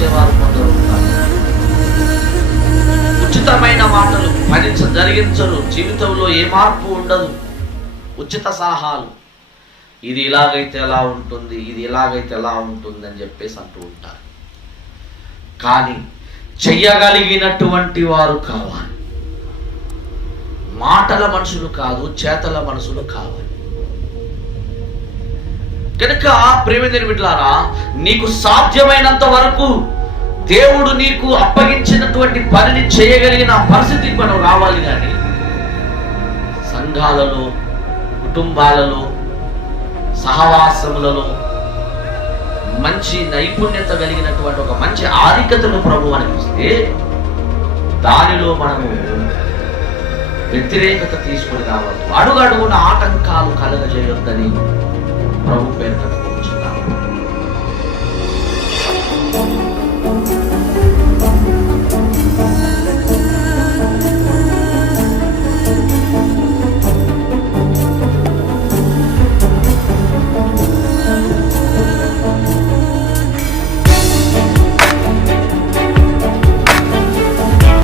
చేసేవారు కొందరు ఉంటారు. ఉచితమైన మాటలు జరిగించరు, జీవితంలో ఏ మార్పు ఉండదు. ఉచిత సలహాలు, ఇది ఇలాగైతే ఎలా ఉంటుంది, ఇది ఇలాగైతే ఎలా ఉంటుంది అని చెప్పేసి అంటూ ఉంటారు. కానీ చెయ్యగలిగినటువంటి వారు కావాలి. మాటల మనుషులు కాదు, చేతల మనుషులు కావాలి. కనుక ప్రేమదేని బిడ్డలారా, నీకు సాధ్యమైనంత వరకు దేవుడు నీకు అప్పగించినటువంటి పనిని చేయగలిగిన పరిస్థితికి మనం రావాలి. కానీ సంఘాలలో, కుటుంబాలలో, సహవాసములలో మంచి నైపుణ్యత కలిగినటువంటి ఒక మంచి ఆధిక్యతను ప్రభు అనిపిస్తే దానిలో మనము వ్యతిరేకత తీసుకుని రావద్దు. అడుగడుగున ఆటంకాలు కలగజేయొద్దని ప్రభు పేర్కొన్నారు.